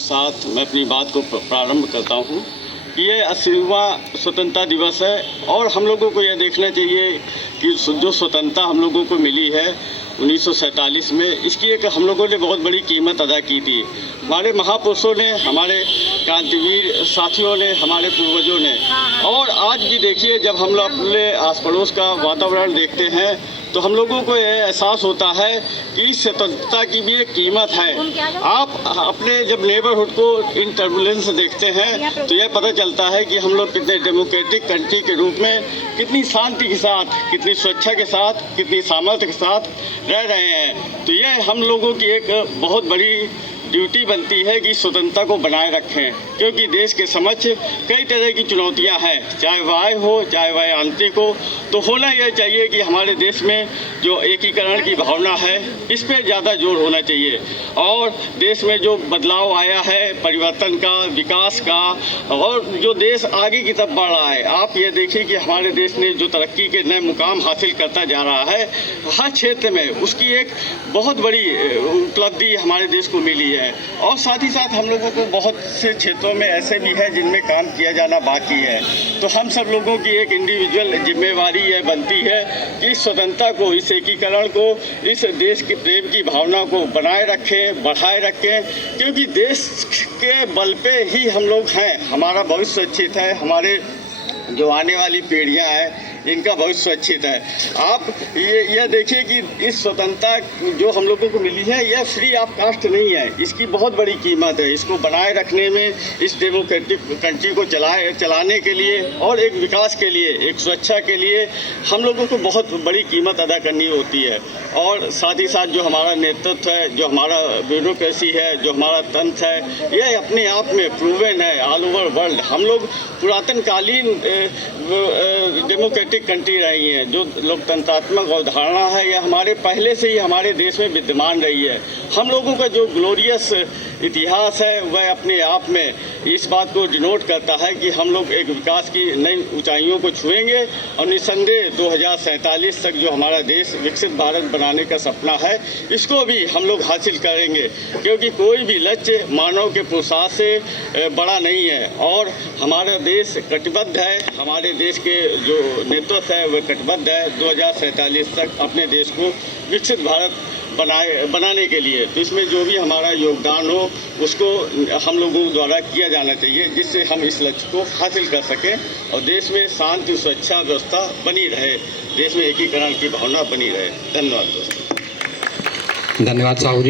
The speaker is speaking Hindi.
साथ मैं अपनी बात को प्रारंभ करता हूँ कि ये 80वां स्वतंत्रता दिवस है और हम लोगों को यह देखना चाहिए कि जो स्वतंत्रता हम लोगों को मिली है 1947 में, इसकी एक हम लोगों ने बहुत बड़ी कीमत अदा की थी। हमारे महापुरुषों ने, हमारे क्रांतिवीर साथियों ने, हमारे पूर्वजों ने। और आज भी देखिए, जब हम लोग अपने आस पड़ोस का वातावरण देखते हैं तो हम लोगों को यह एहसास होता है कि स्वतंत्रता की भी एक कीमत है। आप अपने जब नेबरहुड को इन टर्बुलेंस देखते हैं तो यह पता चलता है कि हम लोग कितने डेमोक्रेटिक कंट्री के रूप में कितनी शांति के साथ, कितनी सुरक्षा के साथ, कितनी सामर्थ्य के साथ रह रहे हैं। तो यह हम लोगों की एक बहुत बड़ी ड्यूटी बनती है कि स्वतंत्रता को बनाए रखें, क्योंकि देश के समक्ष कई तरह की चुनौतियां हैं, चाहे वह हो चाहे वह आंतरिक हो। तो होना यह चाहिए कि हमारे देश में जो एकीकरण की भावना है, इस पर ज़्यादा जोर होना चाहिए। और देश में जो बदलाव आया है, परिवर्तन का, विकास का, और जो देश आगे की तरफ बढ़ रहा है, आप ये देखिए कि हमारे देश ने जो तरक्की के नए मुकाम हासिल करता जा रहा है, हर क्षेत्र में उसकी एक बहुत बड़ी उपलब्धि हमारे देश को मिली है। और साथ ही साथ हम लोगों को बहुत से क्षेत्रों में ऐसे भी है जिनमें काम किया जाना बाकी है। तो हम सब लोगों की एक इंडिविजुअल जिम्मेवारी यह बनती है कि स्वतंत्रता को, इस एकीकरण को, इस देश के प्रेम की भावना को बनाए रखें, बढ़ाए रखें, क्योंकि देश के बल पे ही हम लोग हैं। हमारा भविष्य सुरक्षित है, हमारे जो आने वाली पीढ़ियां हैं इनका भविष्य सुरक्षित है। आप यह देखिए कि इस स्वतंत्रता जो हम लोगों को मिली है, यह फ्री ऑफ कास्ट नहीं है, इसकी बहुत बड़ी कीमत है। इसको बनाए रखने में, इस डेमोक्रेटिक कंट्री को चलाने के लिए और एक विकास के लिए, एक सुरक्षा के लिए हम लोगों को बहुत बड़ी कीमत अदा करनी होती है। और साथ ही साथ जो हमारा नेतृत्व है, जो हमारा ब्यूरोक्रेसी है, जो हमारा तंत्र है, यह अपने आप में प्रूवन है ऑल ओवर वर्ल्ड। हम लोग पुरातन कालीन डेमोक्रेटिक कंट्री रही है। जो लोकतंत्रात्मक अवधारणा है, यह हमारे पहले से ही हमारे देश में विद्यमान रही है। हम लोगों का जो ग्लोरियस इतिहास है, वह अपने आप में इस बात को डिनोट करता है कि हम लोग एक विकास की नई ऊंचाइयों को छुएंगे और निस्संदेह 2047 तक जो हमारा देश विकसित भारत बनाने का सपना है, इसको भी हम लोग हासिल करेंगे, क्योंकि कोई भी लक्ष्य मानव के पुरुषार्थ से बड़ा नहीं है। और हमारा देश कटिबद्ध है, हमारे देश के जो नेतृत्व है वह कटिबद्ध है 2047 तक अपने देश को विकसित भारत बनाने के लिए। तो इसमें जो भी हमारा योगदान हो, उसको हम लोगों द्वारा किया जाना चाहिए, जिससे हम इस लक्ष्य को हासिल कर सकें और देश में शांति, सुरक्षा व्यवस्था बनी रहे, देश में एकीकरण की भावना बनी रहे। धन्यवाद दोस्तों। धन्यवाद साहू जी।